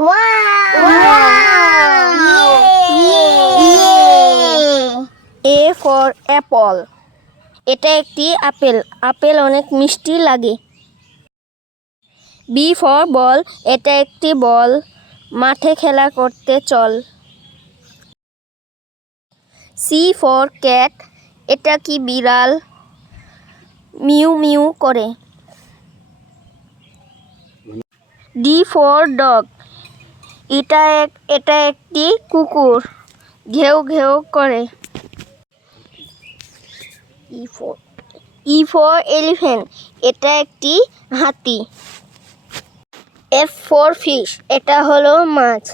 A for apple. এটা একটি apple. Apple অনেক মিষ্টি লাগে। B for ball. এটা একটি বল। মাঠে খেলা করতে চল। C for cat. এটা কি বিড়াল? মিউ মিউ করে। D for dog. এটা একটি কুকুর। ঘেউ ঘেউ করে। E for elephant. এটা একটি হাতি। F for fish. এটা হলো মাছ।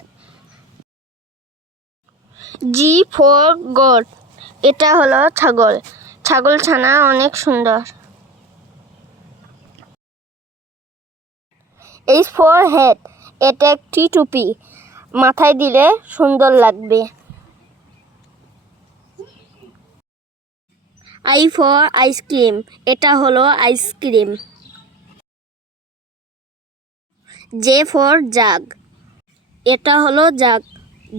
G for goat. এটা হলো ছাগল। ছাগলছানা অনেক সুন্দর। H for hat. এটা একটি টুপি। মাথায় দিলে সুন্দর লাগবে। I for ice cream. এটা হলো আইসক্রিম। J for jug. এটা হলো জাগ।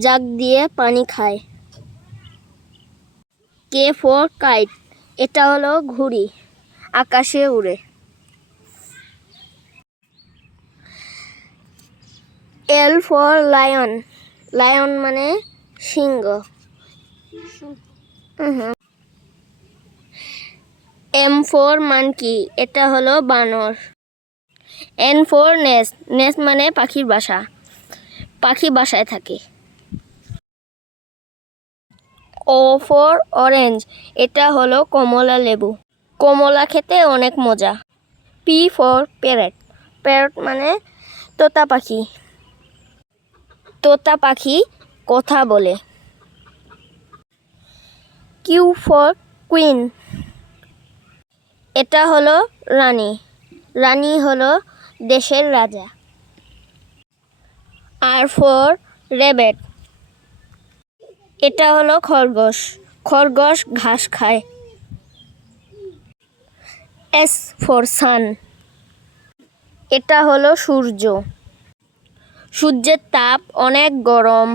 জাগ দিয়ে পানি খায়। K for kite. এটা হলো ঘুড়ি। আকাশে উড়ে। L for lion. লায়ন মানে সিংহ। M for monkey. এটা হলো বানর। N for nest. Nest মানে পাখির বাসা। পাখি বাসায় থাকে। O for orange. এটা হলো কমলা লেবু। কমলা খেতে অনেক মজা। P for parrot. parrot মানে তোতা পাখি। তোতা পাখি কথা বলে। Q for queen. এটা হলো রানী। রানী হলো দেশের রাজা। R for rabbit. এটা হলো খরগোশ। খরগোশ ঘাস খায়। S for sun. এটা হলো সূর্য। সূর্যের তাপ অনেক গরম।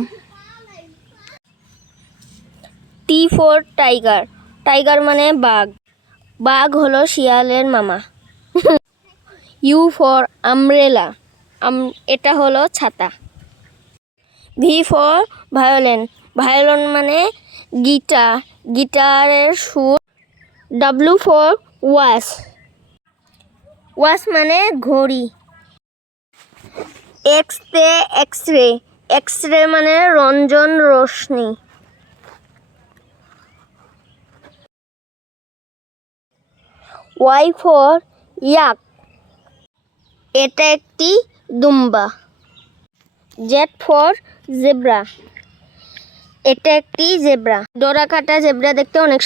T for tiger. টাইগার মানে বাঘ। বাঘ হলো শিয়ালের মামা। U for umbrella. এটা হলো ছাতা। V for violin. ভায়োলিন মানে গিটার। গিটারের সুর। W for watch. ওয়াচ মানে ঘড়ি। X তে এক্স-রে। এক্স-রে মানে রঞ্জন রশ্মি। Y for yak. এটা একটি দুম্বা। Z for zebra. এটা একটি জেব্রা। ডোরা কাটা জেব্রা দেখতে অনেক